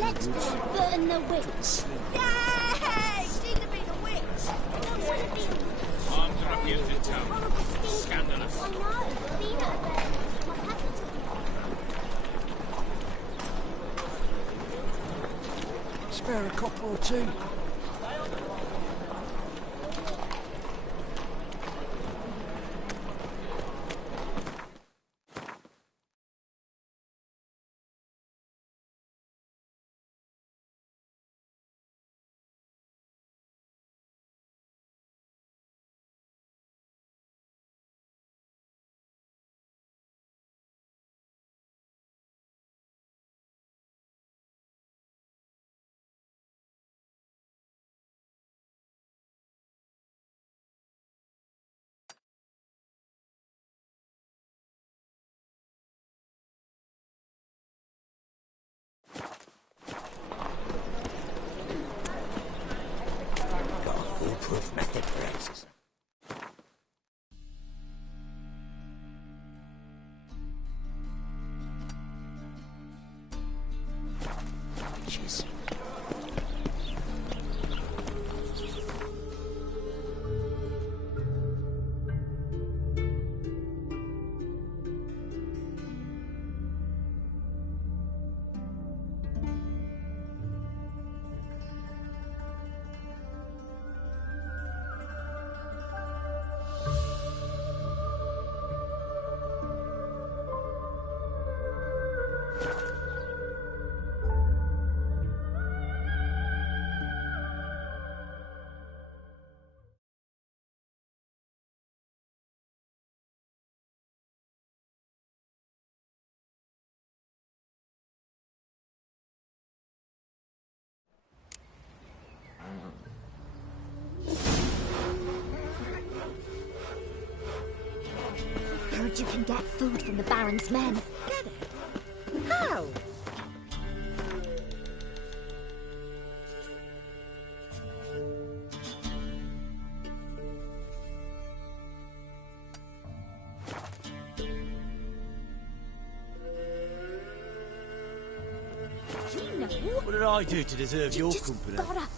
Let's burn the witch. Yay! She to be the witch. I don't want to be the witch. Armed and reputed town. Scandalous. I know. Being at a bear is my capital. Spare a copper or two. Foolproof method for access. Cheers. Heard you can get food from the Baron's men. Get it? How? You know. What did I do to deserve You your just company? gotta.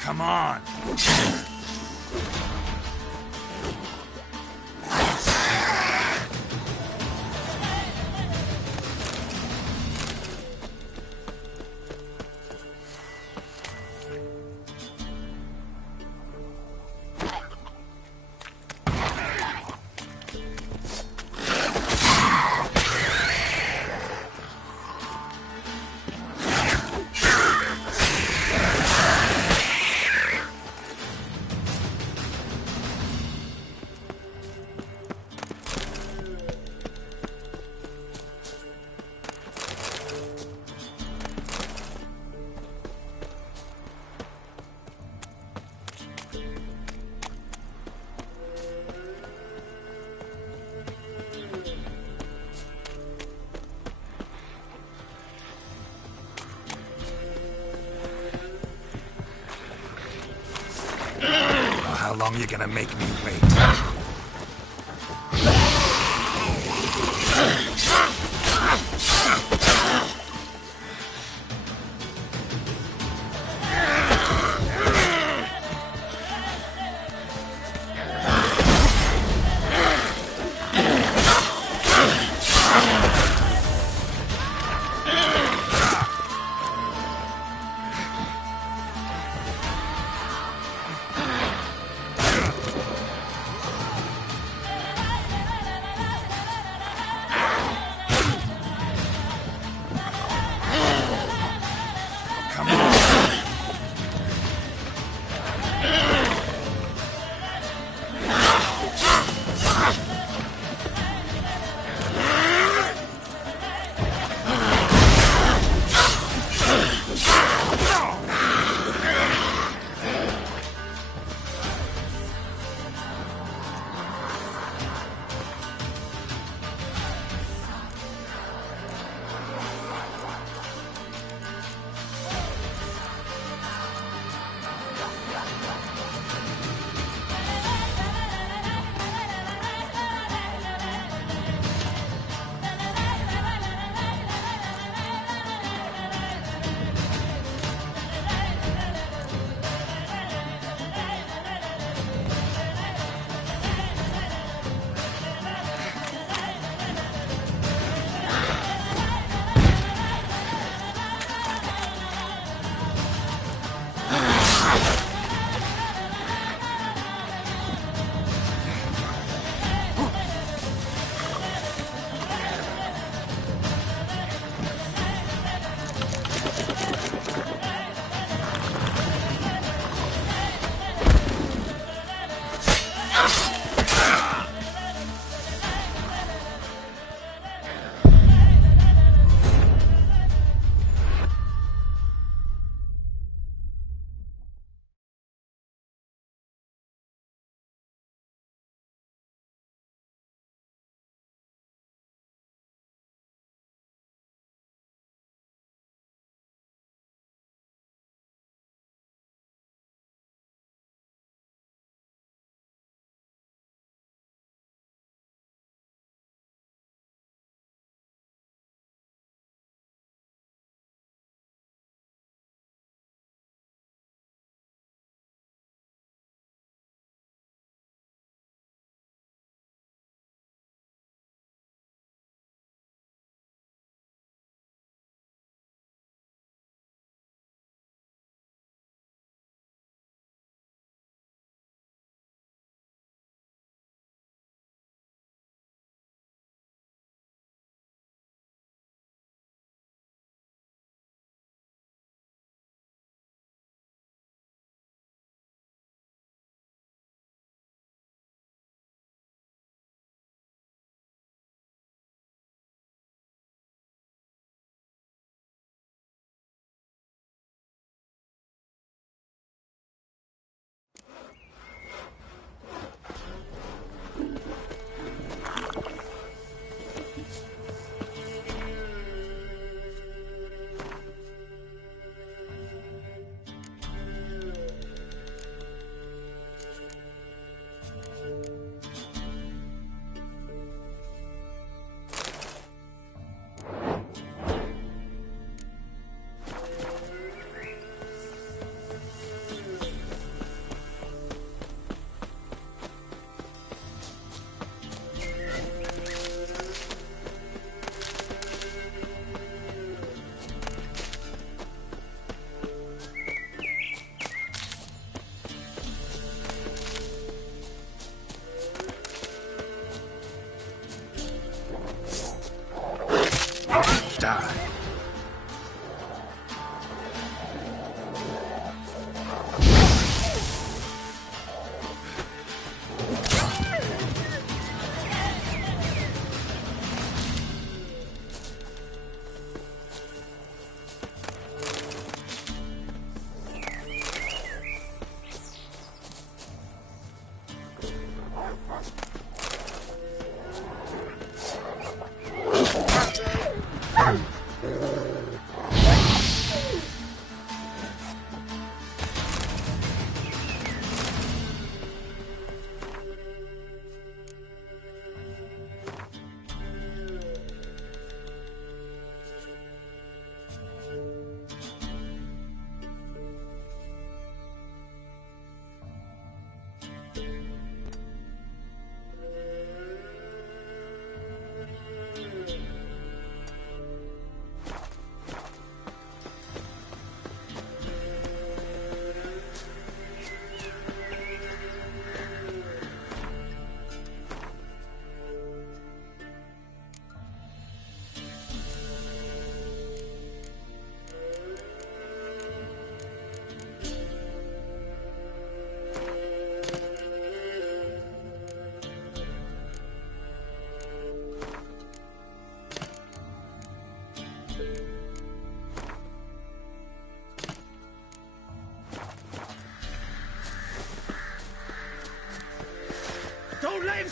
Come on! How long you gonna make me wait?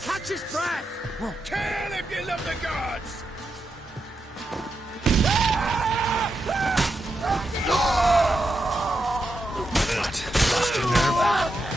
catch his breath! Kill if you love the gods! What? Lost your nerve?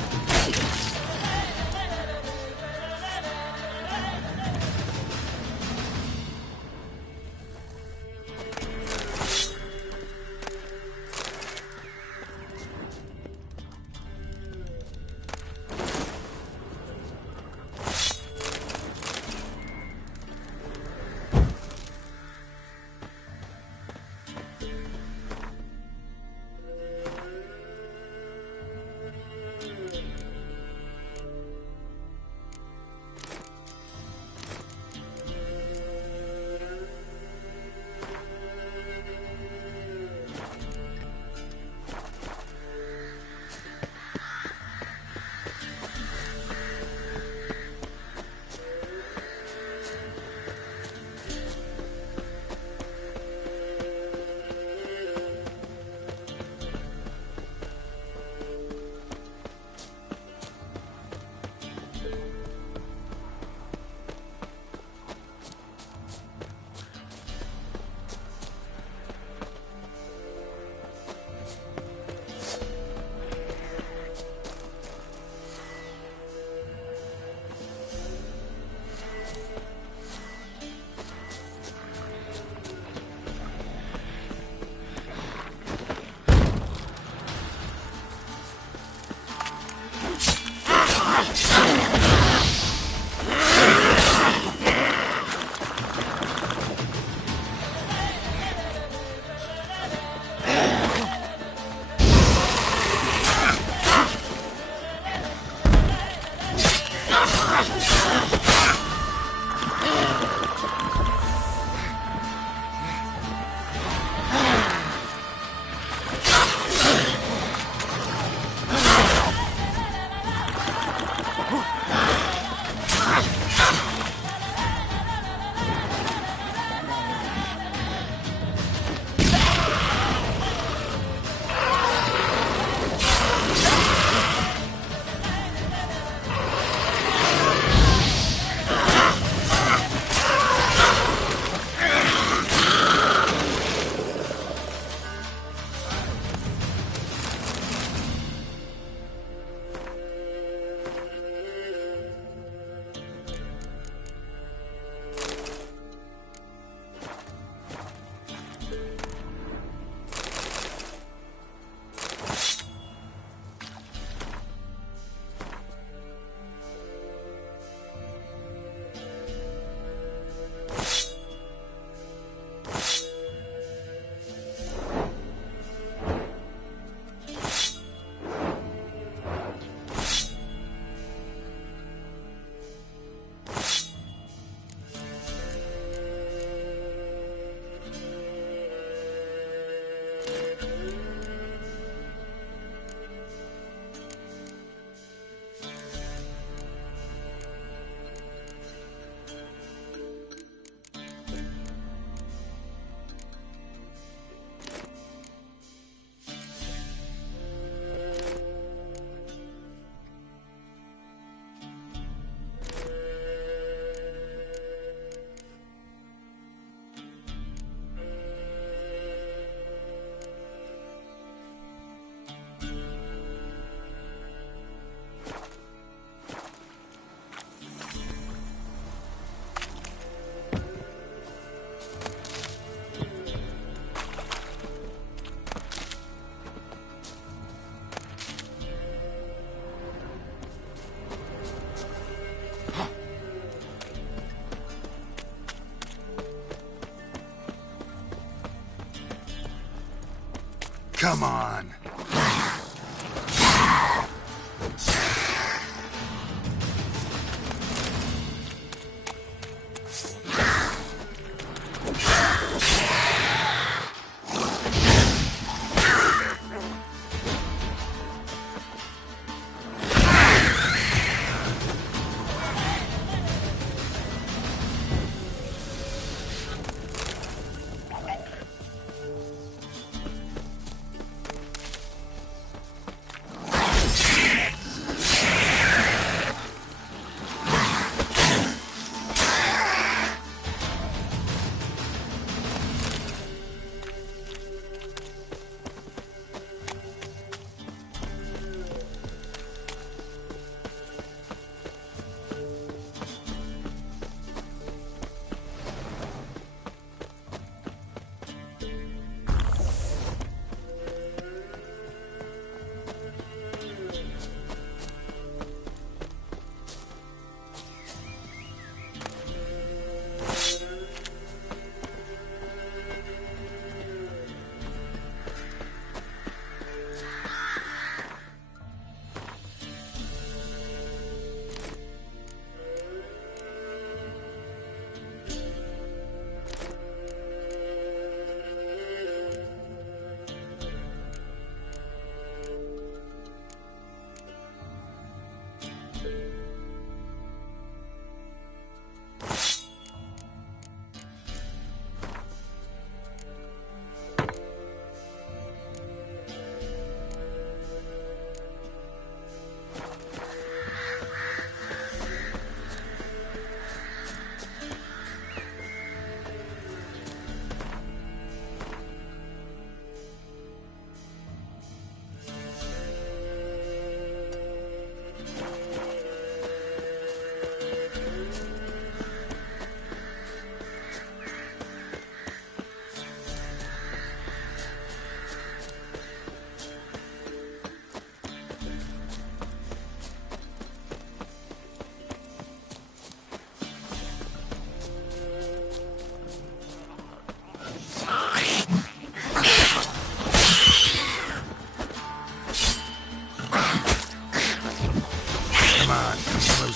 Come on.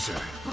closer.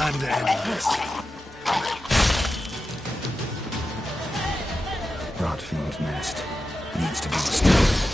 Time to end this. Rotfiend nest needs to be destroyed.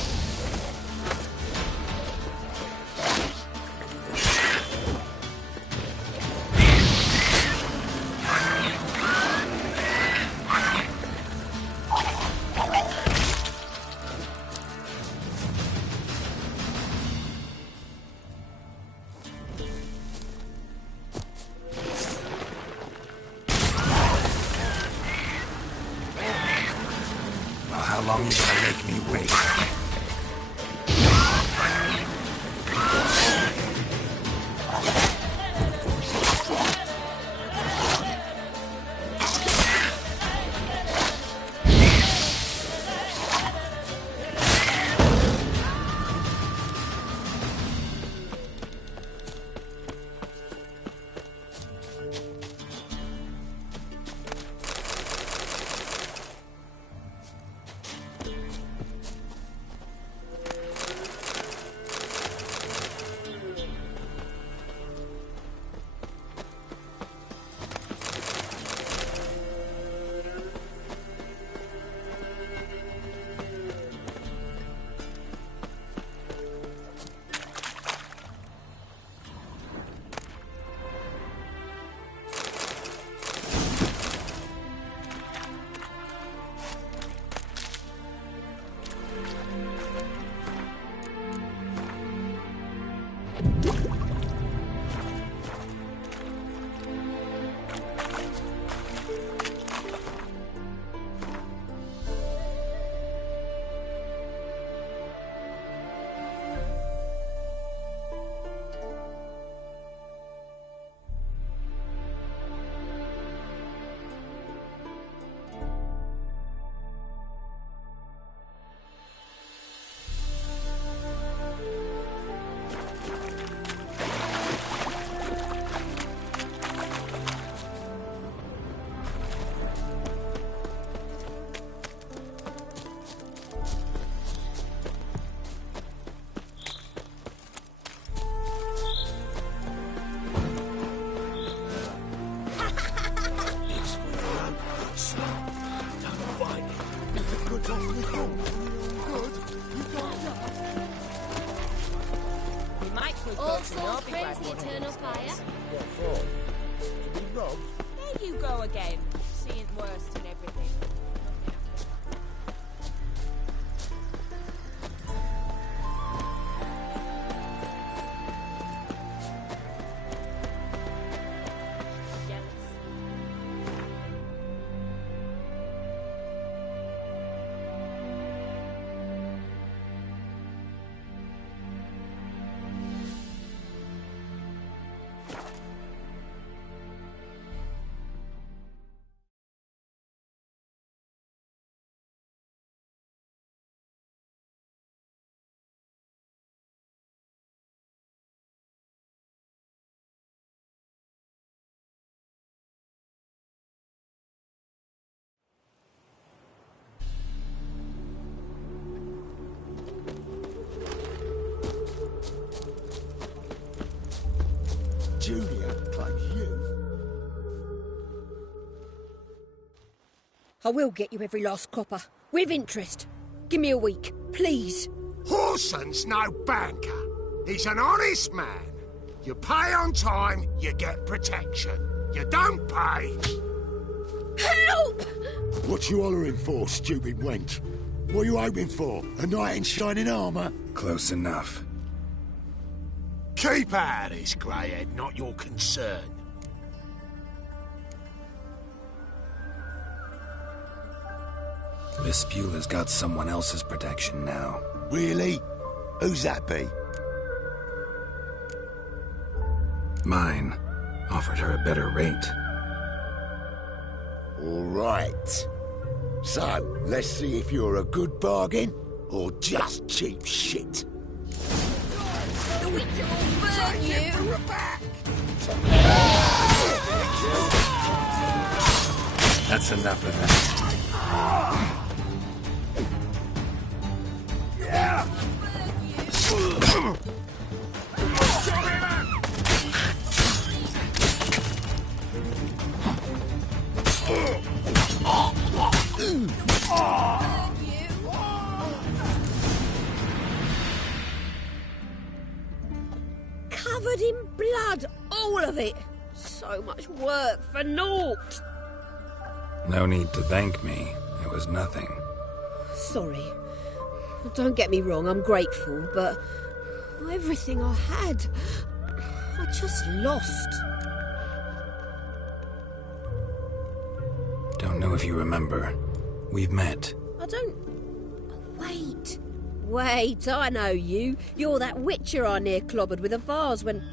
How long you gonna make me wait? the eternal fire. What for? To be robbed? There you go again. Seeing worse in everything. Julia claims you. I will get you every last copper, with interest. Give me a week, please. Horson's no banker. He's an honest man. You pay on time, you get protection. You don't pay... Help! What you hollering for, stupid wench? What are you hoping for? A knight in shining armour? Close enough. Keep out of this, greyhead, not your concern. Vespula's got someone else's protection now. Really? Who's that be? Mine. Offered her a better rate. All right. So, let's see if you're a good bargain or just cheap shit. The Witcher will burn you! That's enough of that. Covered in blood, all of it. So much work for naught. No need to thank me. It was nothing. Sorry. Don't get me wrong, I'm grateful, but everything I had, I just lost. Don't know if you remember. We've met. I don't... Wait, I know you. You're that Witcher I near clobbered with a vase when...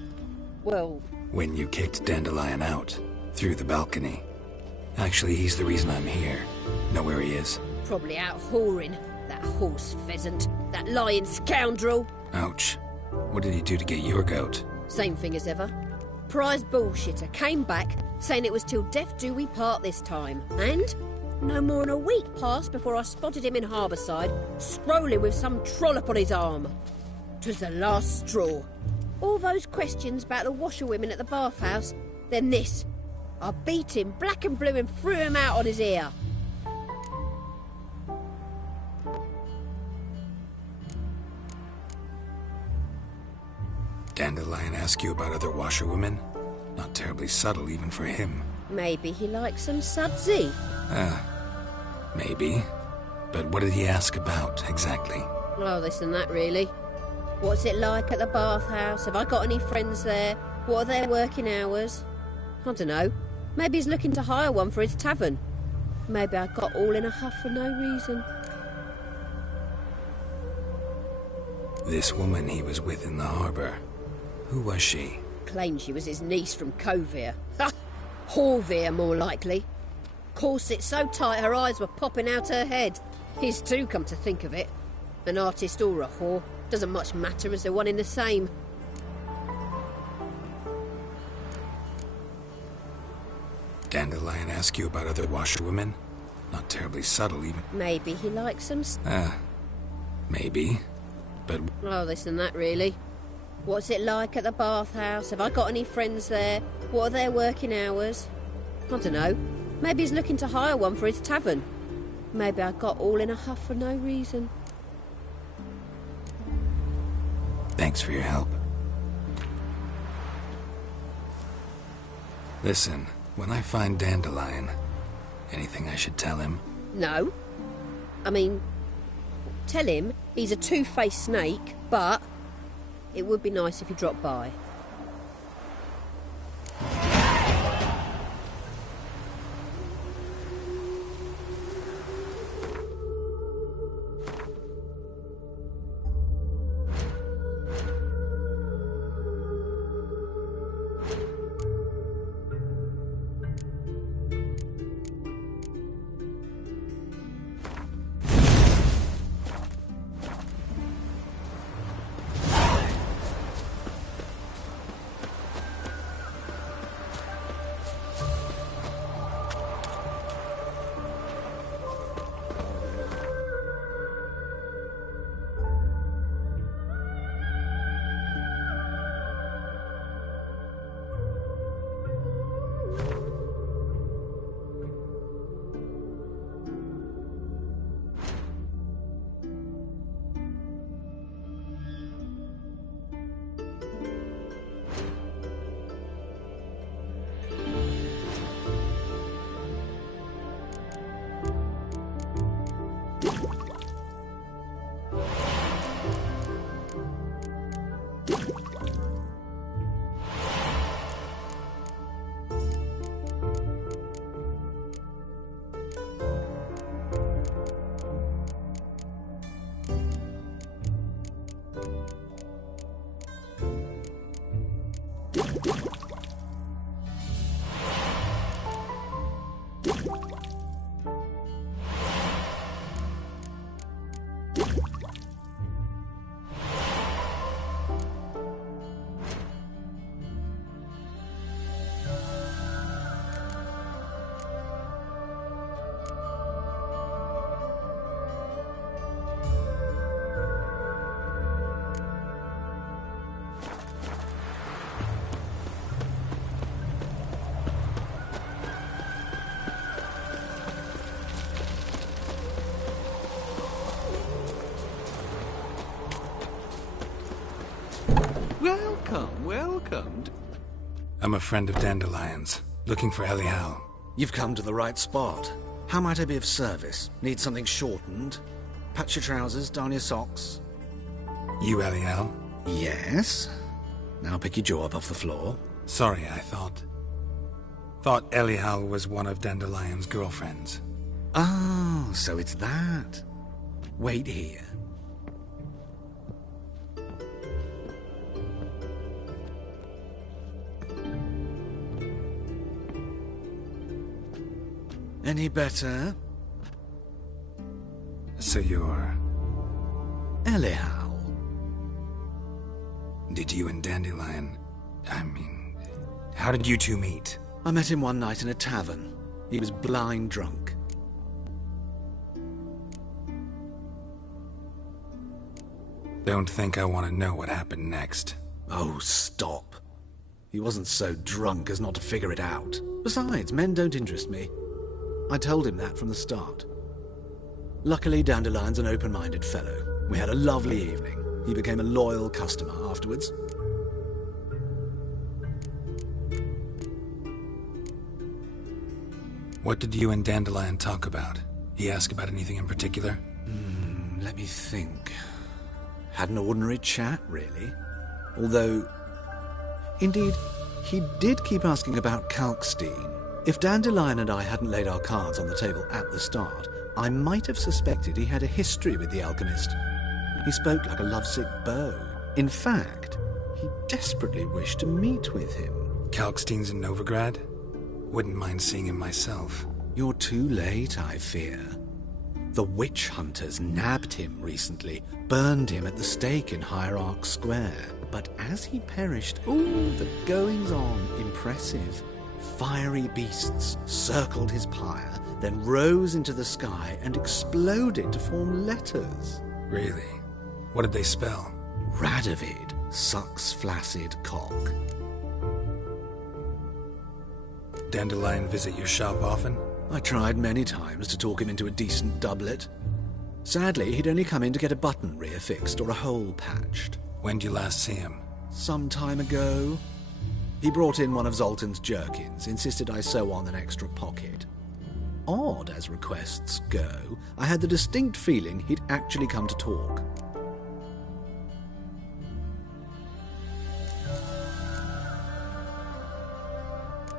Well... When you kicked Dandelion out. Through the balcony. Actually, he's the reason I'm here. Know where he is? Probably out whoring. That horse pheasant. That lying scoundrel. Ouch. What did he do to get your goat? Same thing as ever. Prize bullshitter came back, saying it was till death do we part this time. And... no more than a week passed before I spotted him in Harbourside, strolling with some trollop on his arm. 'Twas the last straw. All those questions about the washerwomen at the bathhouse, then this. I beat him black and blue and threw him out on his ear. Dandelion ask you about other washerwomen? Not terribly subtle even for him. Maybe he likes some sudsy. Maybe. But what did he ask about, exactly? Oh, this and that, really. What's it like at the bathhouse? Have I got any friends there? What are their working hours? I don't know. Maybe he's looking to hire one for his tavern. Maybe I got all in a huff for no reason. This woman he was with in the harbour. Who was she? Claimed she was his niece from Kovir. Ha! Horvir, more likely. Corset so tight her eyes were popping out her head. His too, come to think of it. An artist or a whore. Doesn't much matter as they're one in the same. Dandelion ask you about other washerwomen? Not terribly subtle even. Maybe he likes some... Maybe. But... oh, this and that, really. What's it like at the bathhouse? Have I got any friends there? What are their working hours? I don't know. Maybe he's looking to hire one for his tavern. Maybe I got all in a huff for no reason. Thanks for your help. Listen, when I find Dandelion, anything I should tell him? No. I mean, tell him he's a two-faced snake, but it would be nice if he dropped by. Welcome. I'm a friend of Dandelion's, looking for Elial. You've come to the right spot. How might I be of service? Need something shortened? Patch your trousers, darn your socks. You Elial? Yes. Now pick your jaw up off the floor. Sorry, I thought Elial was one of Dandelion's girlfriends. Oh, so it's that. Wait here. Any better? So you're... Elial. Did you and Dandelion... how did you two meet? I met him one night in a tavern. He was blind drunk. Don't think I want to know what happened next. Oh, stop. He wasn't so drunk as not to figure it out. Besides, men don't interest me. I told him that from the start. Luckily, Dandelion's an open-minded fellow. We had a lovely evening. He became a loyal customer afterwards. What did you and Dandelion talk about? He asked about anything in particular? Let me think. Had an ordinary chat, really. Although, indeed, he did keep asking about Kalkstein. If Dandelion and I hadn't laid our cards on the table at the start, I might have suspected he had a history with the alchemist. He spoke like a lovesick beau. In fact, he desperately wished to meet with him. Kalkstein's in Novigrad? Wouldn't mind seeing him myself. You're too late, I fear. The witch hunters nabbed him recently, burned him at the stake in Hierarch Square. But as he perished, the goings-on, impressive. Fiery beasts circled his pyre, then rose into the sky and exploded to form letters. Really? What did they spell? Radovid sucks flaccid cock. Dandelion visit your shop often? I tried many times to talk him into a decent doublet. Sadly, he'd only come in to get a button reaffixed or a hole patched. When'd you last see him? Some time ago. He brought in one of Zoltan's jerkins, insisted I sew on an extra pocket. Odd as requests go, I had the distinct feeling he'd actually come to talk.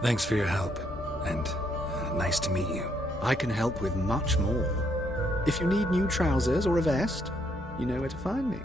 Thanks for your help, and nice to meet you. I can help with much more. If you need new trousers or a vest, you know where to find me.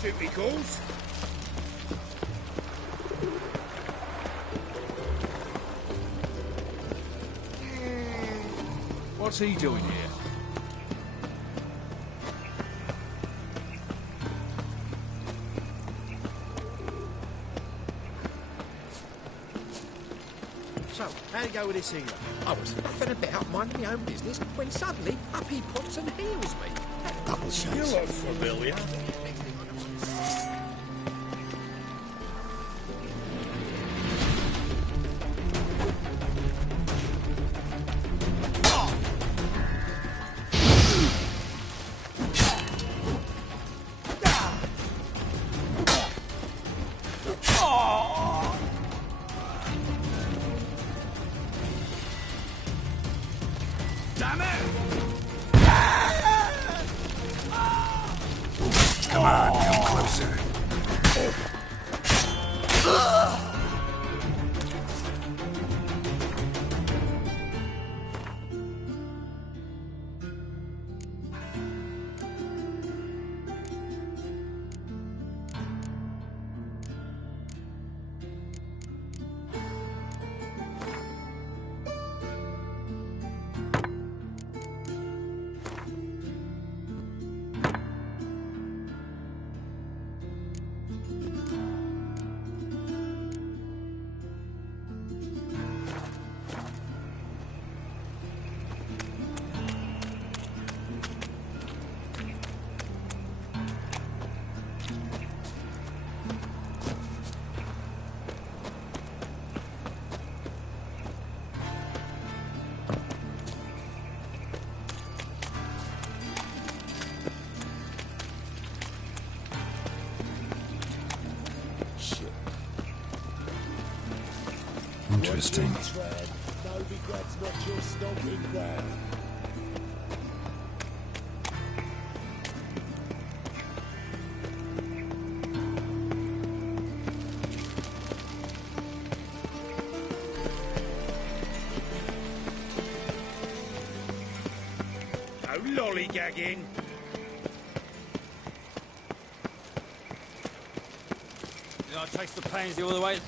Duty calls. What's he doing here? So, how'd it go with this healer? I was faffing about, minding my own business, when suddenly up he pops and heals me. Double You shots. look familiar. Damn it! Come on, come closer. Interesting. No regrets, not your stomping ground. No lollygagging. I chased the pansy all the way.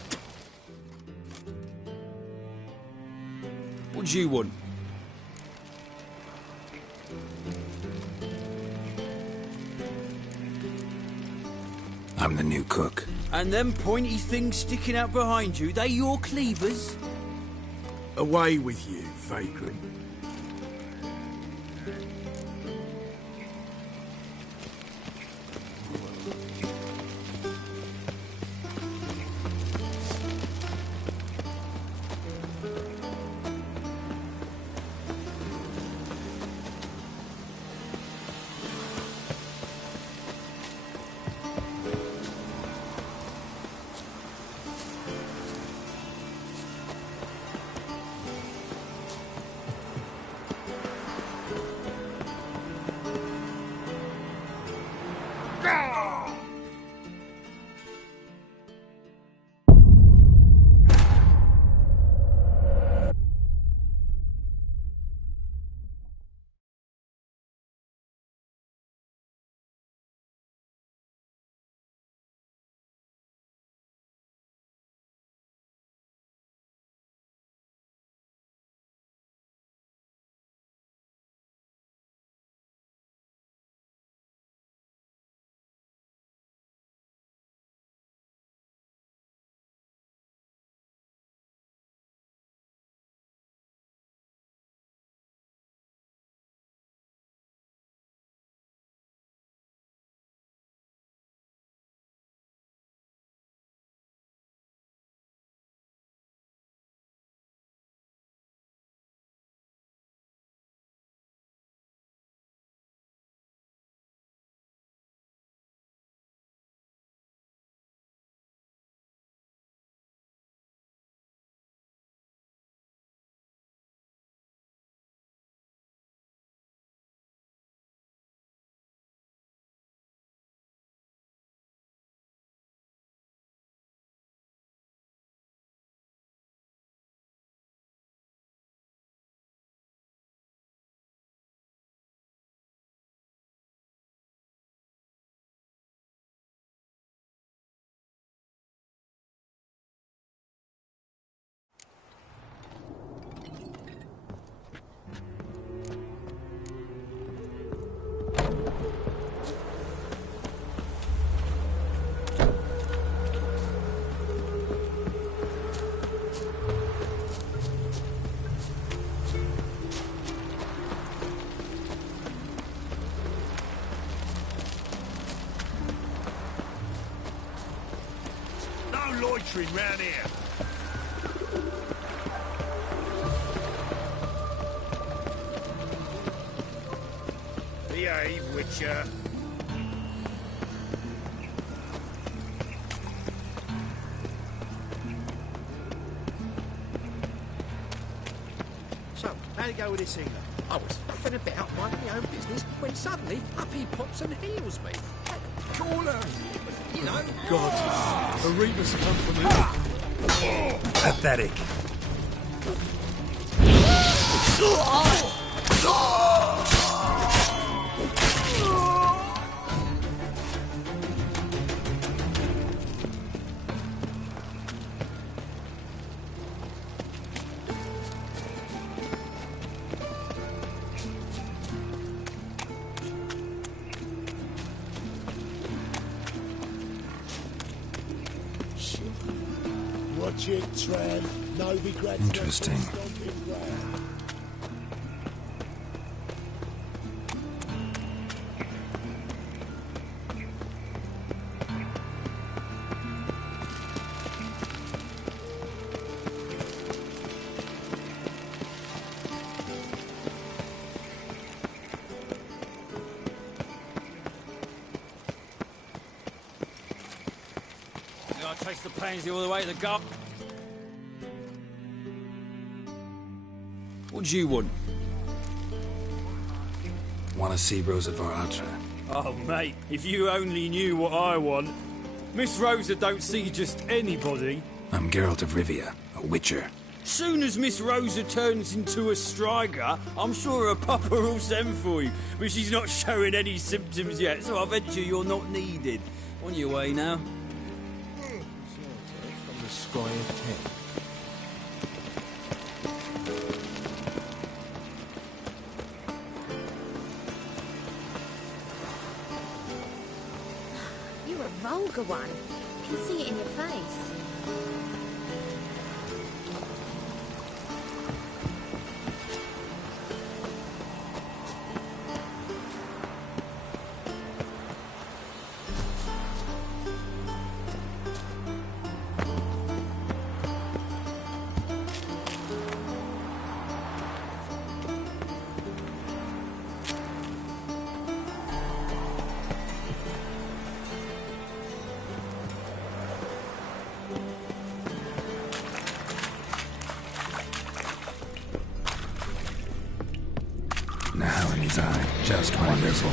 What do you want? I'm the new cook. And them pointy things sticking out behind you, they your cleavers? Away with you, vagrant. loitering round here. Behave, Witcher. So, how'd it go with this healer? I was faffing about minding my own business when suddenly up he pops and heals me. Corner, you know. God, the Reapers come from here. Pathetic. Watch it, Tram. No regrets. Interesting. I taste the pansy all the way to the gut. What do you want? Want to see Rosa Varatra? Oh, mate, if you only knew what I want. Miss Rosa don't see just anybody. I'm Geralt of Rivia, a witcher. Soon as Miss Rosa turns into a striker, I'm sure her papa will send for you. But she's not showing any symptoms yet, so I venture you're not needed. On your way now. From the sky of 10. You're a vulgar one. I can see it in your face. Now in his eye, just wonderful.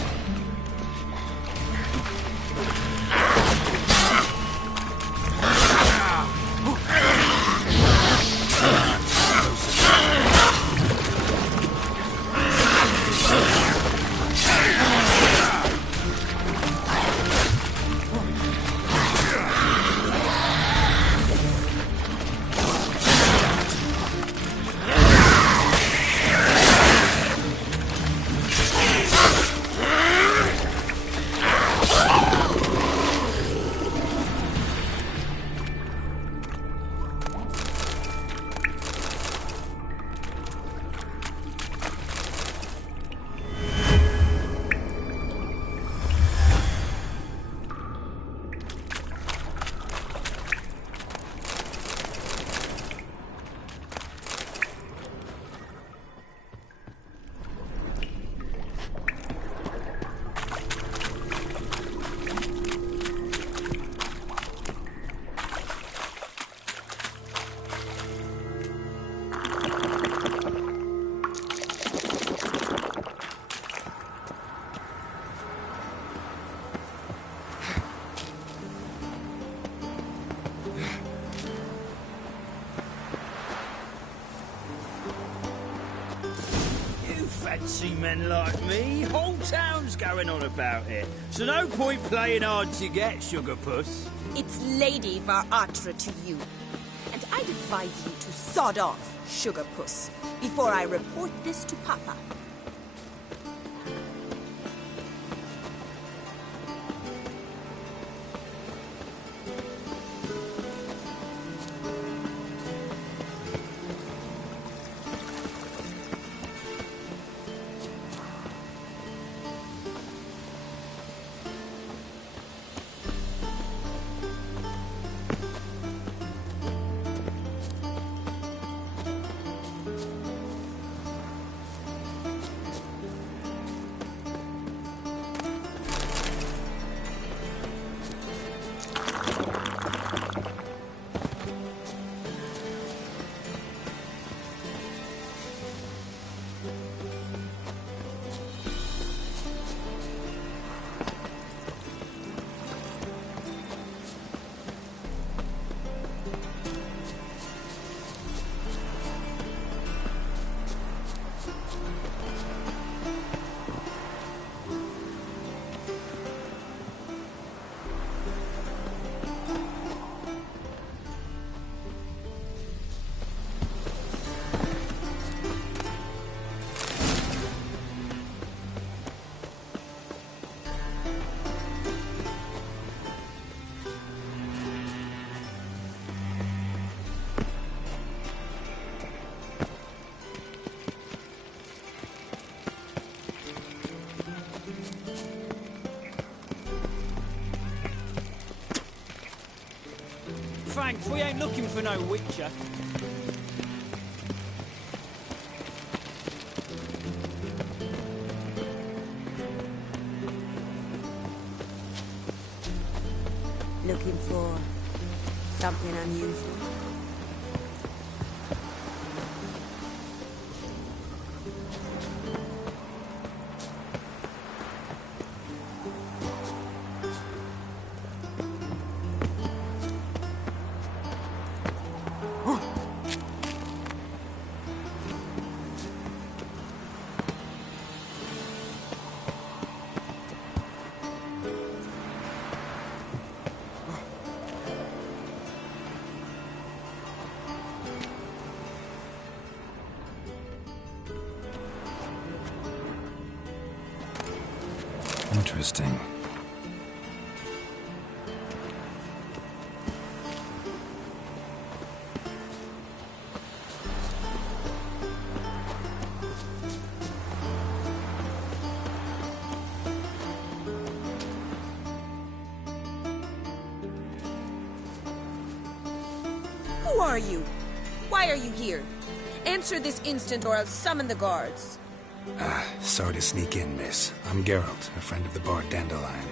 Fancy men like me, whole town's going on about it. So no point playing hard to get, sugar puss. It's Lady Varatra to you. And I'd advise you to sod off, sugar puss, before I report this to Papa. thanks. We ain't looking for no witcher. Looking for something unusual? Interesting. Who are you? Why are you here? Answer this instant or I'll summon the guards. Sorry to sneak in, miss. I'm Geralt, a friend of the bard Dandelion.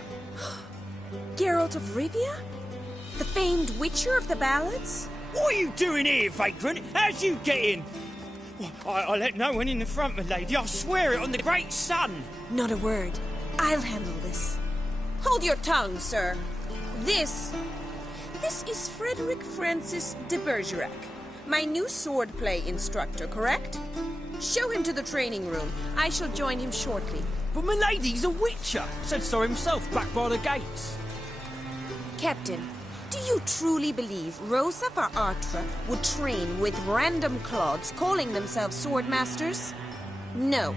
Geralt of Rivia? The famed witcher of the ballads? What are you doing here, vagrant? How'd you get in? I let no one in the front, my lady. I swear it on the great sun. Not a word. I'll handle this. Hold your tongue, sir. This is Frederick Francis de Bergerac, my new swordplay instructor, correct? Show him to the training room. I shall join him shortly. But my lady's a witcher. Said so himself back by the gates. Captain, do you truly believe Rosa var Artra would train with random clods calling themselves sword masters? No.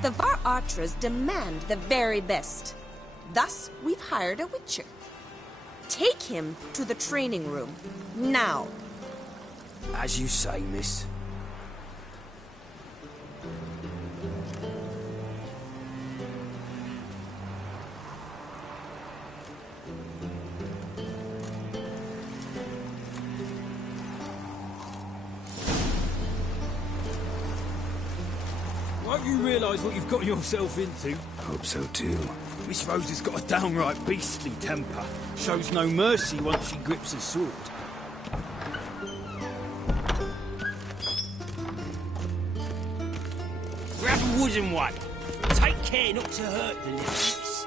The var Artras demand the very best. Thus, we've hired a witcher. Take him to the training room. Now. As you say, miss. Won't you realise what you've got yourself into? Hope so too. Miss Rose has got a downright beastly temper. Shows no mercy once she grips a sword. Grab a wooden one. Take care not to hurt the little miss.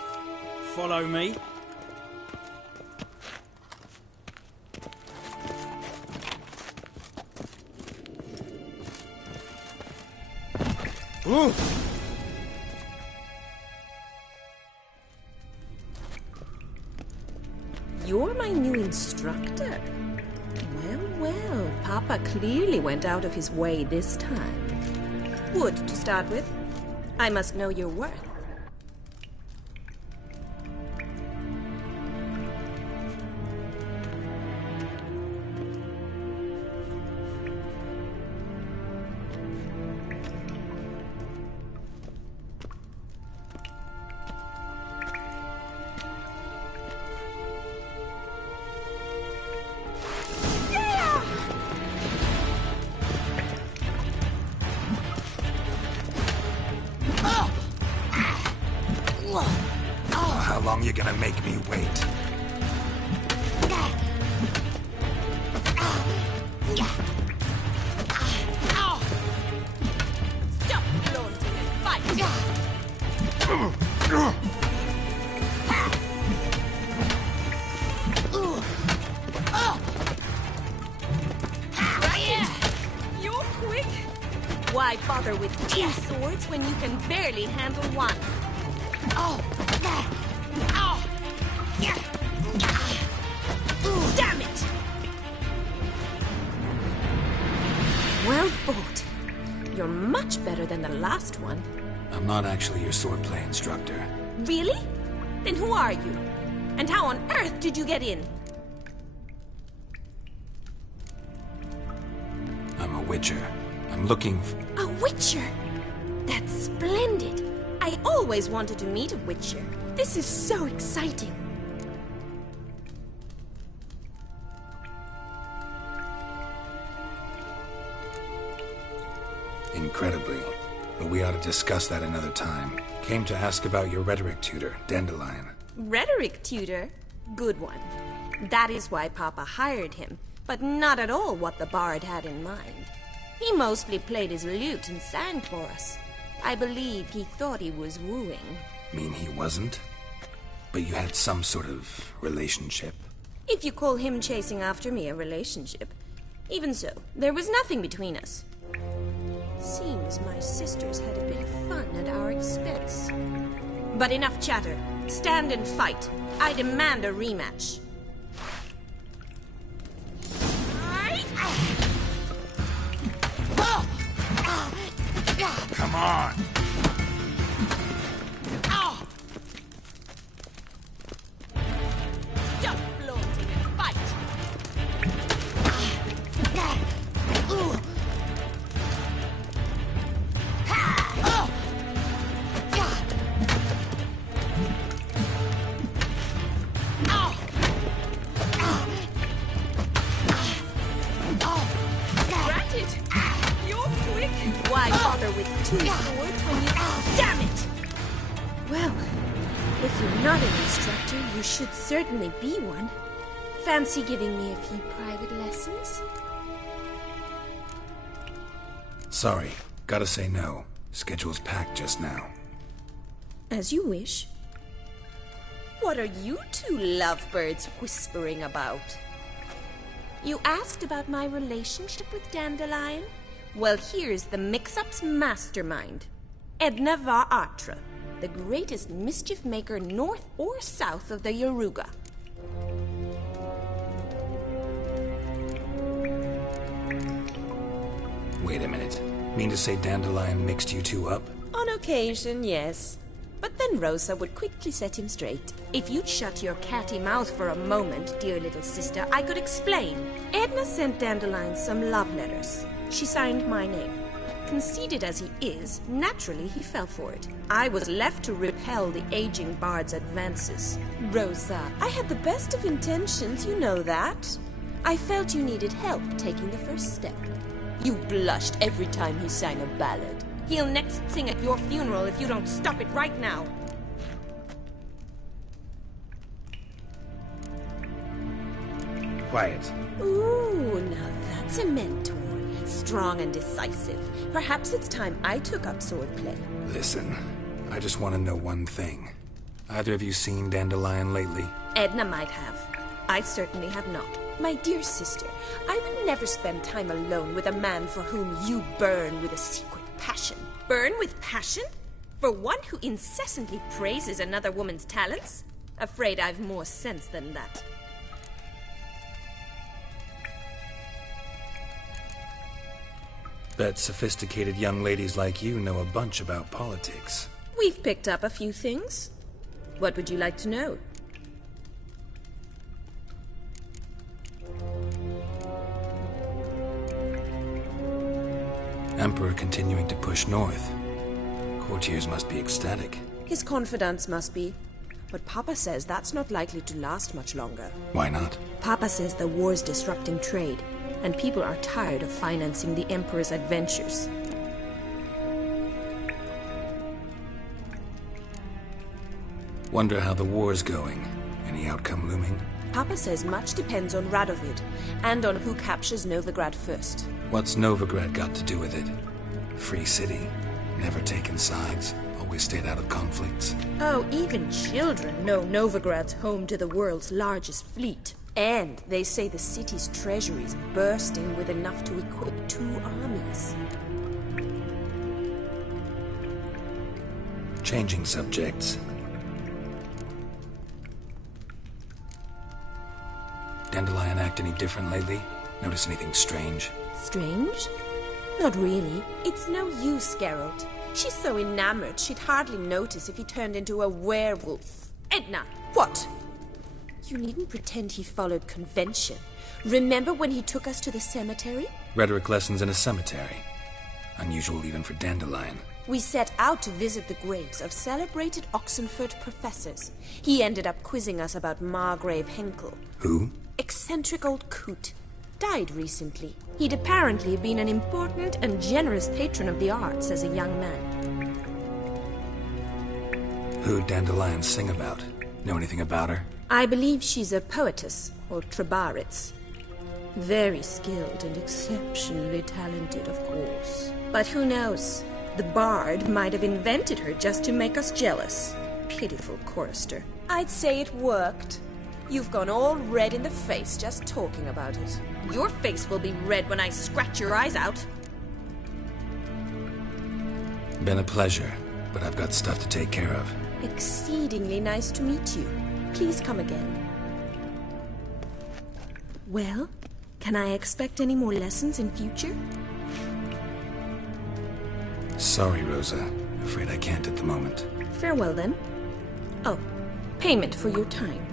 Follow me. Ooh. You're my new instructor? Well, Papa clearly went out of his way this time. Wood, to start with. I must know your worth. How long you gonna make me wait? Stop, Lord, fight! You're quick! Why bother with two swords when you can barely handle one? Damn it! Well fought. You're much better than the last one. I'm not actually your swordplay instructor. Really? Then who are you? And how on earth did you get in? I'm a witcher. I'm looking for... A witcher? That's splendid. I always wanted to meet a witcher. This is so exciting. incredibly. But we ought to discuss that another time. Came to ask about your rhetoric tutor, Dandelion. Rhetoric tutor? Good one. That is why Papa hired him, but not at all what the bard had in mind. He mostly played his lute and sang for us. I believe he thought he was wooing. Mean he wasn't? But you had some sort of relationship? If you call him chasing after me a relationship. Even so, there was nothing between us. Seems my sisters had a bit of fun at our expense. But enough chatter. Stand and fight. I demand a rematch. Come on! Stop flaunting and fight! Granted! You're quick! Why bother with two swords when you... Damn it! Well, if you're not an instructor, you should certainly be one. Fancy giving me a few private lessons? Sorry, gotta say no. Schedule's packed just now. As you wish. What are you two lovebirds whispering about? You asked about my relationship with Dandelion? Well, here's the mix-up's mastermind. Edna var Atra, the greatest mischief maker north or south of the Yaruga. Wait a minute. Mean to say Dandelion mixed you two up? On occasion, yes. But then Rosa would quickly set him straight. If you'd shut your catty mouth for a moment, dear little sister, I could explain. Edna sent Dandelion some love letters. She signed my name. Conceited as he is, naturally he fell for it. I was left to repel the aging bard's advances. Rosa, I had the best of intentions, you know that. I felt you needed help taking the first step. You blushed every time he sang a ballad. He'll next sing at your funeral if you don't stop it right now. Quiet. Ooh, now that's a mentor. Strong and decisive. Perhaps it's time I took up swordplay. Listen, I just want to know one thing. Either of you seen Dandelion lately? Edna might have. I certainly have not. My dear sister, I would never spend time alone with a man for whom you burn with a secret passion. Burn with passion? For one who incessantly praises another woman's talents? Afraid I've more sense than that. Bet sophisticated young ladies like you know a bunch about politics. We've picked up a few things. What would you like to know? Emperor continuing to push north. Courtiers must be ecstatic. His confidants must be. But Papa says that's not likely to last much longer. Why not? Papa says the war's disrupting trade, and people are tired of financing the Emperor's adventures. Wonder how the war's going. Any outcome looming? Papa says much depends on Radovid, and on who captures Novigrad first. What's Novigrad got to do with it? Free city. Never taken sides. Always stayed out of conflicts. Oh, even children know Novigrad's home to the world's largest fleet. And they say the city's treasury's bursting with enough to equip 2 armies. Changing subjects. Dandelion act any different lately? Notice anything strange? Strange? Not really. It's no use, Geralt. She's so enamored she'd hardly notice if he turned into a werewolf. Edna! What? You needn't pretend he followed convention. Remember when he took us to the cemetery? Rhetoric lessons in a cemetery. Unusual even for Dandelion. We set out to visit the graves of celebrated Oxenford professors. He ended up quizzing us about Margrave Henkel. Who? Eccentric old coot. died recently. He'd apparently been an important and generous patron of the arts as a young man. Who'd Dandelion sing about? Know anything about her? I believe she's a poetess, or trabaritz. Very skilled and exceptionally talented, of course. But who knows? The bard might have invented her just to make us jealous. Pitiful chorister. I'd say it worked. You've gone all red in the face just talking about it. Your face will be red when I scratch your eyes out. Been a pleasure, but I've got stuff to take care of. Exceedingly nice to meet you. Please come again. Well, can I expect any more lessons in future? Sorry, Rosa. Afraid I can't at the moment. Farewell, then. Oh, payment for your time.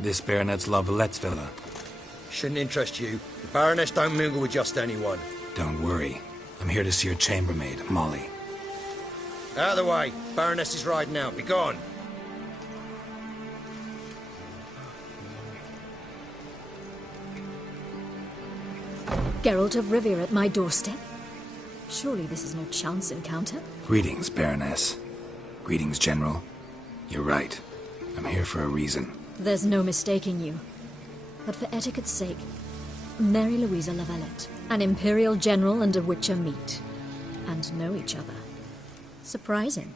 This Baronet's La Vallette's villa. Shouldn't interest you. The Baroness don't mingle with just anyone. Don't worry. I'm here to see your chambermaid, Molly. Out of the way. Baroness is riding out. Be gone. Geralt of Rivia at my doorstep? Surely this is no chance encounter? Greetings, Baroness. Greetings, General. You're right. I'm here for a reason. There's no mistaking you. But for etiquette's sake, Mary Louisa La Valette, an Imperial General and a Witcher meet, and know each other. Surprising.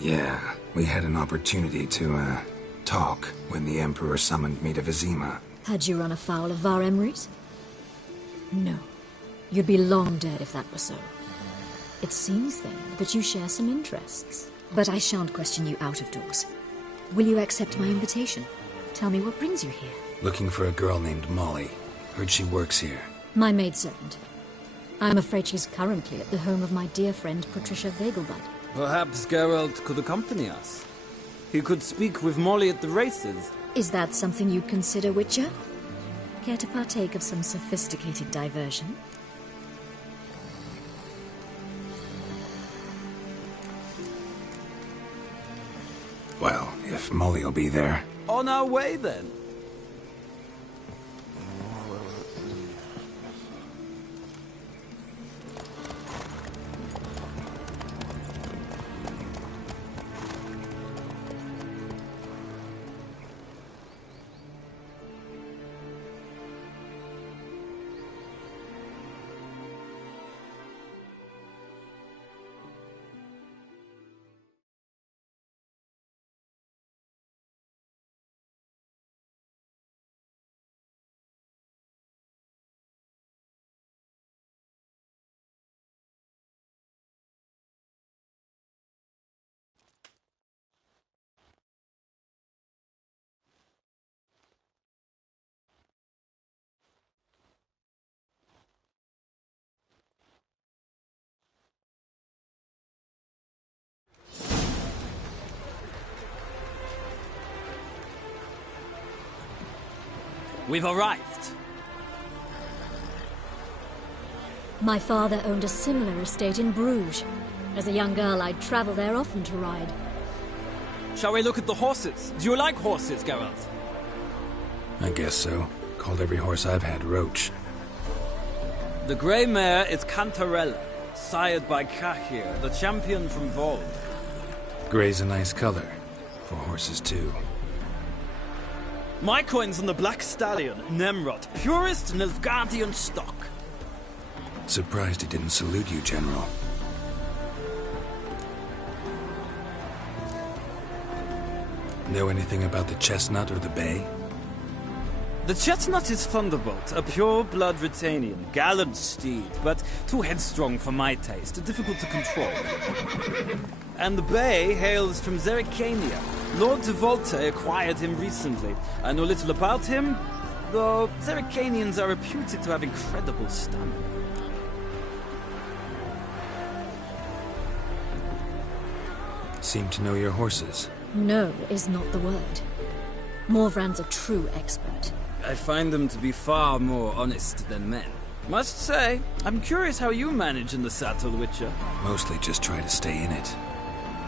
Yeah, we had an opportunity to, talk when the Emperor summoned me to Vizima. Had you run afoul of Var Emrys? No. You'd be long dead if that were so. It seems, then, that you share some interests. But I shan't question you out of doors. Will you accept my invitation? Tell me what brings you here. Looking for a girl named Molly. Heard she works here. My maidservant. I'm afraid she's currently at the home of my dear friend Patricia Vegelbud. Perhaps Geralt could accompany us. He could speak with Molly at the races. Is that something you'd consider, Witcher? Care to partake of some sophisticated diversion? Well, if Molly'll be there. On our way, then. We've arrived. My father owned a similar estate in Bruges. As a young girl, I'd travel there often to ride. Shall we look at the horses? Do you like horses, Geralt? I guess so. Called every horse I've had Roach. The grey mare is Cantarella, sired by Cahir, the champion from Vol. Grey's a nice color. For horses, too. My coin's on the Black Stallion, Nemrod, purest Nilfgaardian stock. Surprised he didn't salute you, General. Know anything about the chestnut or the bay? The chestnut is Thunderbolt, a pure-blood Retanian, gallant steed, but too headstrong for my taste, difficult to control. And the bay hails from Zerrikania. Lord de Volte acquired him recently. I know little about him, though Zerrikanians are reputed to have incredible stamina. Seem to know your horses. No is not the word. Morvran's a true expert. I find them to be far more honest than men. Must say, I'm curious how you manage in the saddle, Witcher. Mostly just try to stay in it.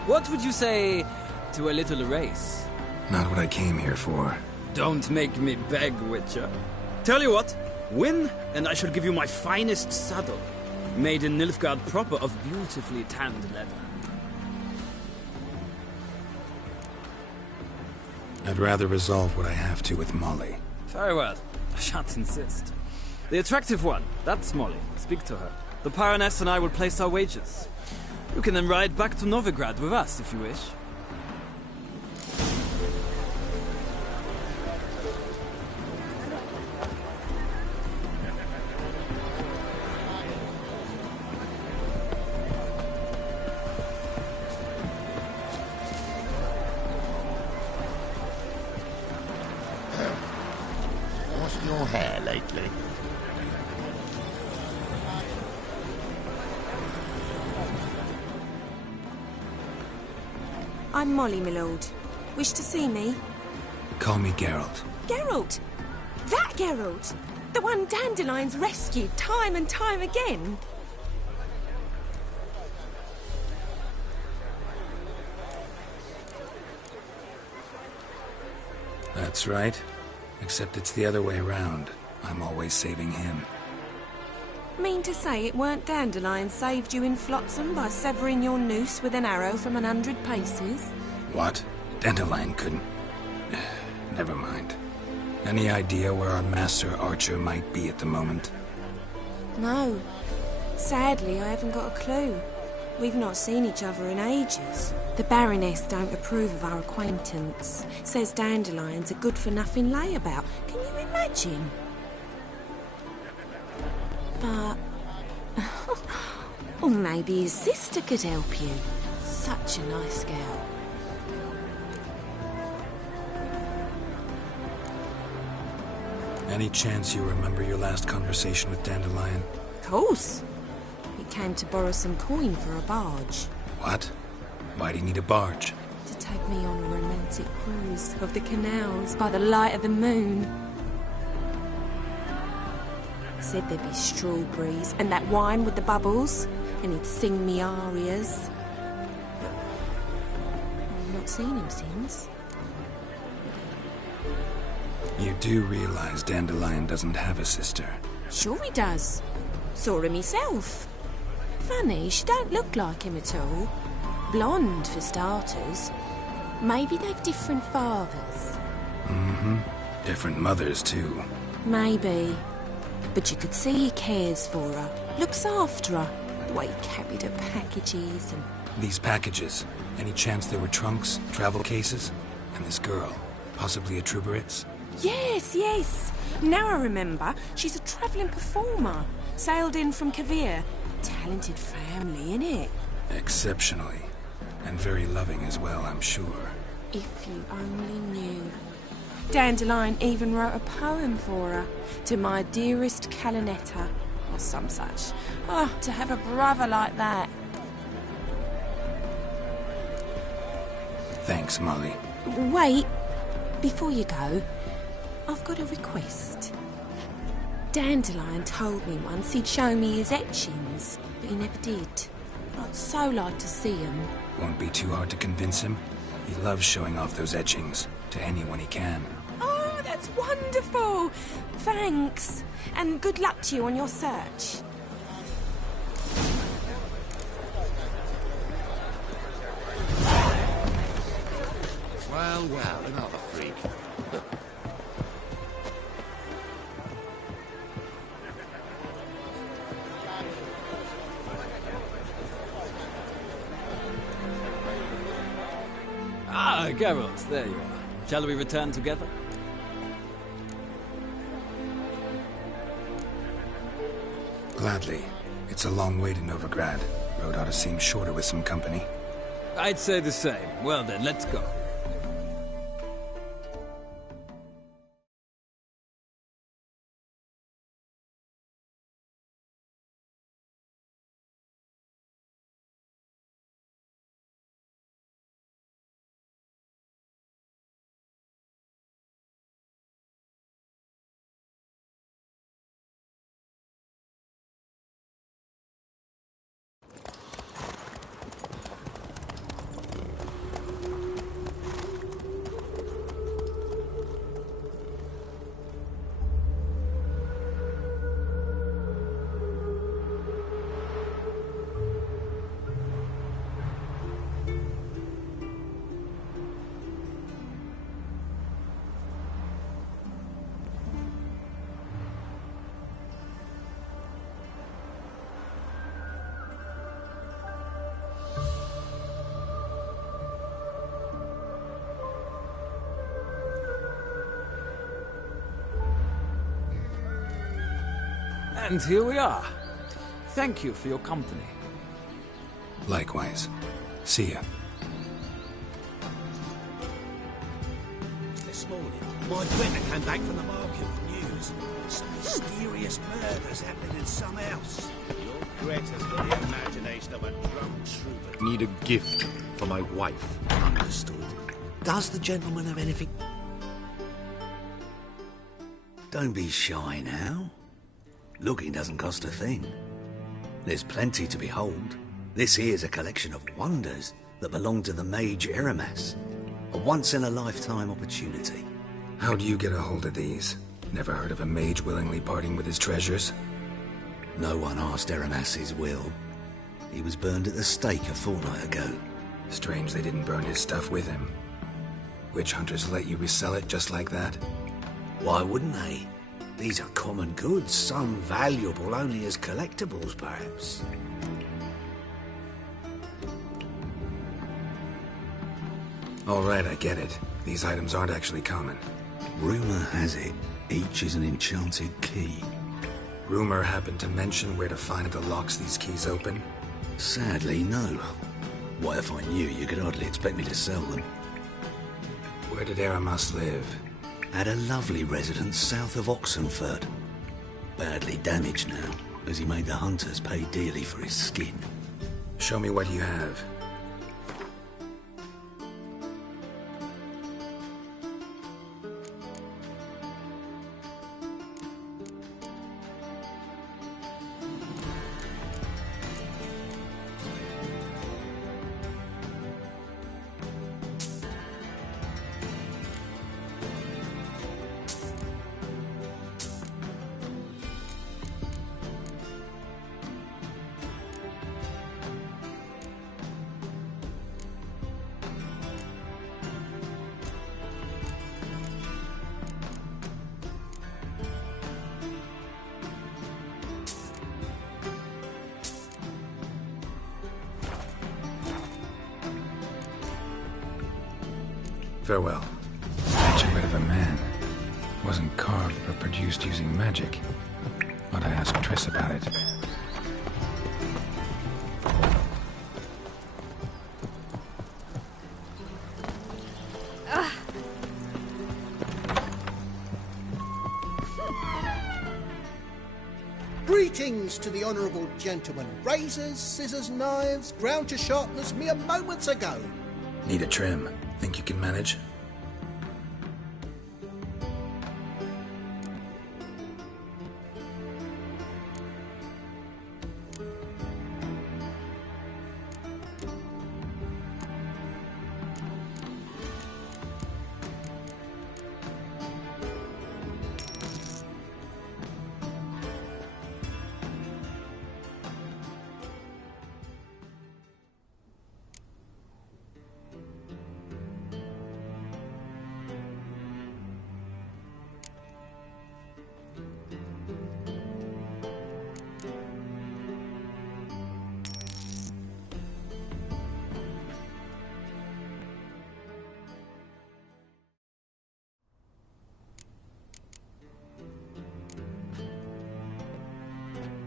What would you say to a little race? Not what I came here for. Don't make me beg, Witcher. Tell you what, win, and I shall give you my finest saddle. Made in Nilfgaard proper of beautifully tanned leather. I'd rather resolve what I have to with Molly. Very well. I shan't insist. The attractive one, that's Molly. Speak to her. The Baroness and I will place our wagers. You can then ride back to Novigrad with us, if you wish. What's your hair lately? I'm Molly, my lord. Wish to see me? Call me Geralt. Geralt! That Geralt! The one Dandelion's rescued time and time again! That's right. Except it's the other way around. I'm always saving him. Mean to say it weren't Dandelion saved you in Flotsam by severing your noose with an arrow from 100 paces? What? Dandelion couldn't... Never mind. Any idea where our master archer might be at the moment? No. Sadly, I haven't got a clue. We've not seen each other in ages. The Baroness don't approve of our acquaintance. Says Dandelion's a good-for-nothing layabout. Can you imagine? But... or maybe his sister could help you. Such a nice girl. Any chance you remember your last conversation with Dandelion? Of course. He came to borrow some coin for a barge. What? Why'd he need a barge? To take me on a romantic cruise of the canals by the light of the moon. Said there'd be strawberries and that wine with the bubbles, and he'd sing me arias. But I've not seen him since. You do realize Dandelion doesn't have a sister? Sure he does. Saw him myself. Funny, she don't look like him at all. Blonde, for starters. Maybe they've different fathers. Mm-hmm. Different mothers, too. Maybe. But you could see he cares for her. Looks after her. The way he carried her packages and... These packages. Any chance they were trunks, travel cases? And this girl. Possibly a Truberitz? Yes, yes. Now I remember. She's a travelling performer. Sailed in from Kavir. Talented family, innit? Exceptionally. And very loving as well, I'm sure. If you only knew. Dandelion even wrote a poem for her. To my dearest Calinetta. Or some such. Oh, to have a brother like that. Thanks, Molly. Wait. Before you go, I've got a request. Dandelion told me once he'd show me his etchings, but he never did. I'd so like to see them. Won't be too hard to convince him. He loves showing off those etchings to anyone he can. Oh, that's wonderful! Thanks, and good luck to you on your search. Well, well, another freak. Ah, Geralt, there you are. Shall we return together? Gladly. It's a long way to Novigrad. Road ought to seem shorter with some company. I'd say the same. Well then, let's go. And here we are. Thank you for your company. Likewise. See ya. This morning, my printer came back from the market with news. Some mysterious murders happening in some house. Your Greta's got the imagination of a drunk trooper. Need a gift for my wife. Understood. Does the gentleman have anything? Don't be shy now. Looking doesn't cost a thing. There's plenty to behold. This here's a collection of wonders that belong to the mage Eramas. A once-in-a-lifetime opportunity. How do you get a hold of these? Never heard of a mage willingly parting with his treasures? No one asked Eramas his will. He was burned at the stake a fortnight ago. Strange they didn't burn his stuff with him. Witch hunters let you resell it just like that? Why wouldn't they? These are common goods, some valuable only as collectibles, perhaps. All right, I get it. These items aren't actually common. Rumor has it, each is an enchanted key. Rumor happened to mention where to find the locks these keys open? Sadly, no. What if I knew, you could hardly expect me to sell them. Where did Eramas live? At a lovely residence south of Oxenford. Badly damaged now, as he made the hunters pay dearly for his skin. Show me what you have. Farewell. Statuette of a man. Wasn't carved but produced using magic. Ought I ask Triss about it? Greetings to the honourable gentleman. Razors, scissors, knives, ground to sharpness mere moments ago. Need a trim. Think you can manage?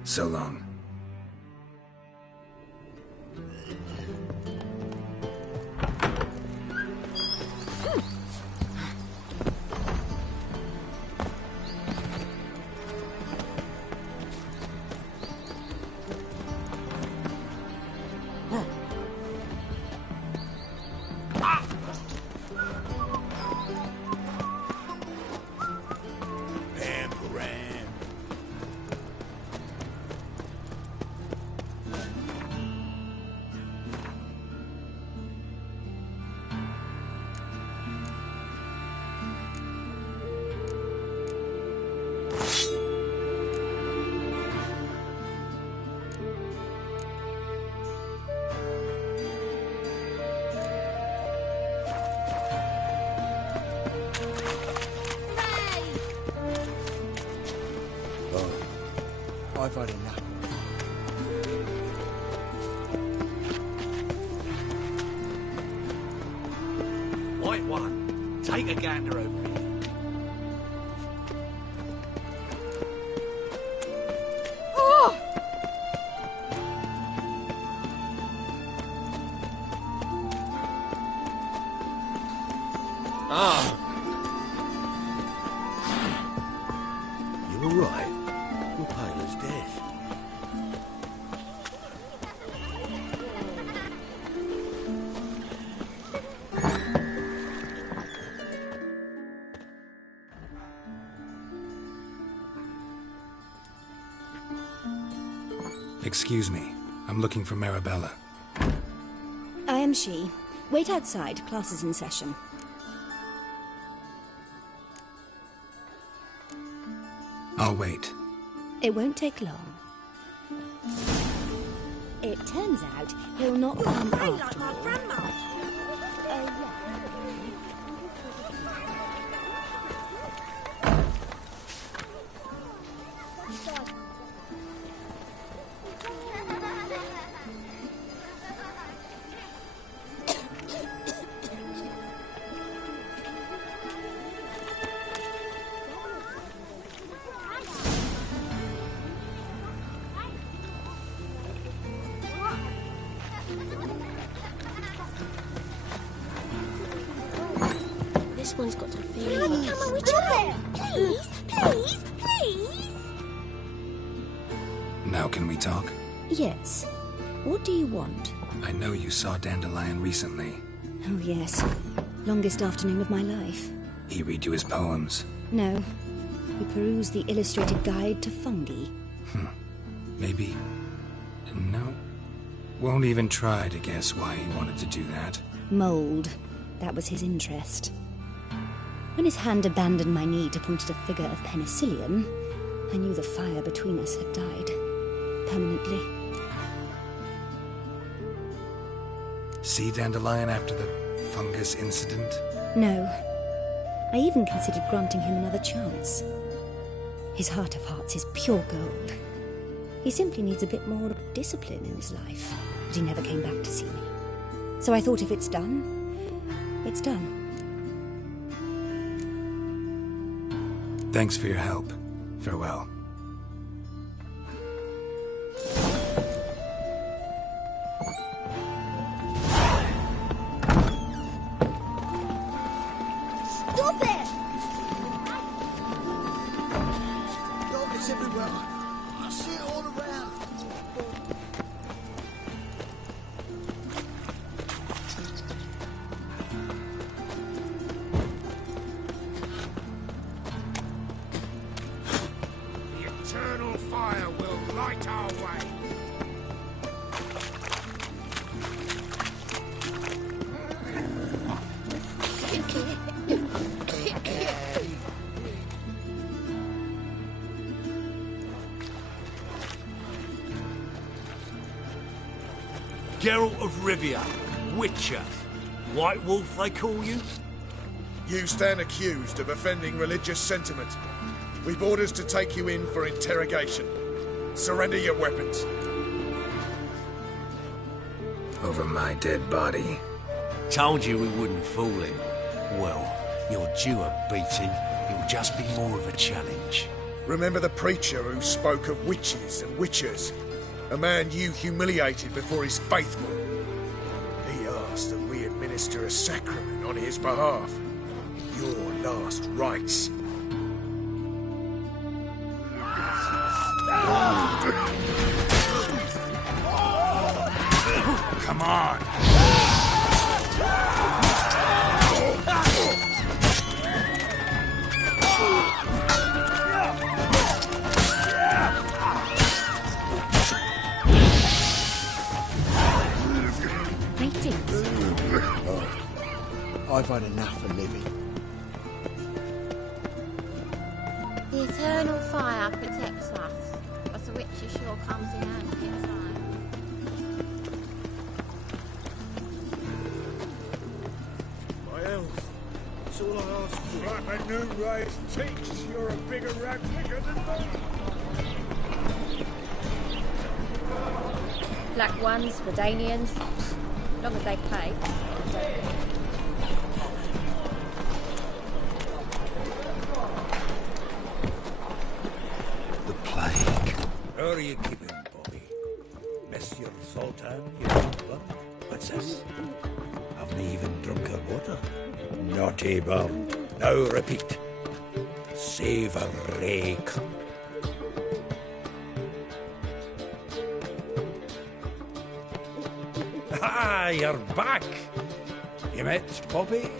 So long. I've had enough. White one, take a gander over here. You all right? You're pale as death. Excuse me. I'm looking for Marabella. I am she. Wait outside. Class is in session. I'll wait. It won't take long. It turns out he'll not come after like my all. grandma. Yeah. This one's got to feel. Come on, we try. Please, please, please. Now can we talk? Yes. What do you want? I know you saw Dandelion recently. Oh, yes. Longest afternoon of my life. He read you his poems. No. We perused the illustrated guide to fungi. Maybe... No? Won't even try to guess why he wanted to do that. Mould. That was his interest. When his hand abandoned my knee to point at a figure of penicillium, I knew the fire between us had died. Permanently. See Dandelion after the fungus incident? No. I even considered granting him another chance. His heart of hearts is pure gold. He simply needs a bit more discipline in his life, but he never came back to see me. So I thought if it's done, it's done. Thanks for your help. Farewell. Stop it! Darkness everywhere. I see it all around. The eternal fire will light our way. Geralt of Rivia, Witcher. White Wolf, they call you? You stand accused of offending religious sentiment. We've orders to take you in for interrogation. Surrender your weapons. Over my dead body. Told you we wouldn't fool him. Well, you're due a beating. It'll just be more of a challenge. Remember the preacher who spoke of witches and witchers? A man you humiliated before his faithful. He asked that we administer a sacrament on his behalf. Your last rites. Come on! I've had enough of living. The eternal fire protects us, but the witch sure comes in handy at times. My health. That's all I ask for. Like a new raised teats, you're a bigger rat nigger than me. Black ones, Redanians, long as they pay. The plague. How are you keeping, Bobby? Monsieur Sultan, you know, what's this? Haven't even drunk her water? Naughty bird. Now repeat. Save a rake. Ah, you're back. You met Bobby?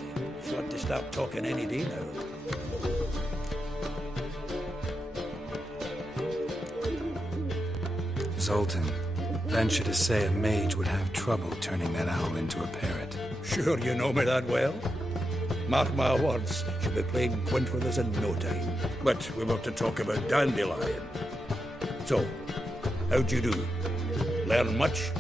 She'll have to start talking any day now. Zoltan, venture to say a mage would have trouble turning that owl into a parrot. Sure you know me that well. Mark my words, she'll be playing quint with us in no time. But we're about to talk about Dandelion. So, how'd you do? Learn much?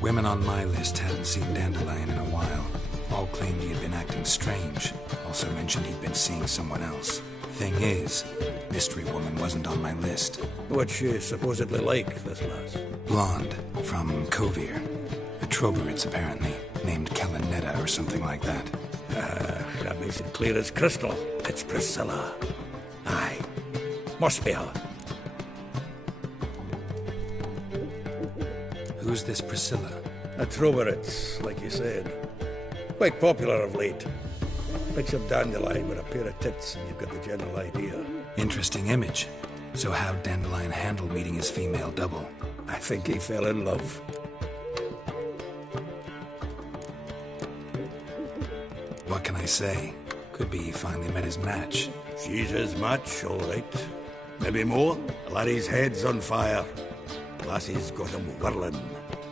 Women on my list hadn't seen Dandelion in a while. All claimed he had been acting strange. Also mentioned he'd been seeing someone else. Thing is, Mystery Woman wasn't on my list. What's she supposedly like, this lass? Blonde, from Kovir. A Troberitz, apparently. Named Kalanetta or something like that. That makes it clear as crystal. It's Priscilla. Aye. Must be her. Who's this Priscilla? A Troberitz, like you said. Quite popular of late. Picture Dandelion with a pair of tits and you've got the general idea. Interesting image. So how'd Dandelion handle meeting his female double? I think he fell in love. What can I say? Could be he finally met his match. She's his match, all right. Maybe more. Larry's head's on fire. Lassie's got him whirling.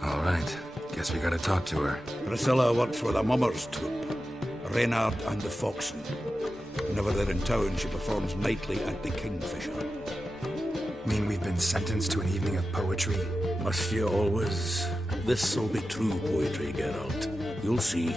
All right. Guess we gotta talk to her. Priscilla works with a mummers troupe. Reynard and the Foxen. Whenever they're in town, she performs nightly at the Kingfisher. Mean we've been sentenced to an evening of poetry? Must you always? This'll be true poetry, Geralt. You'll see.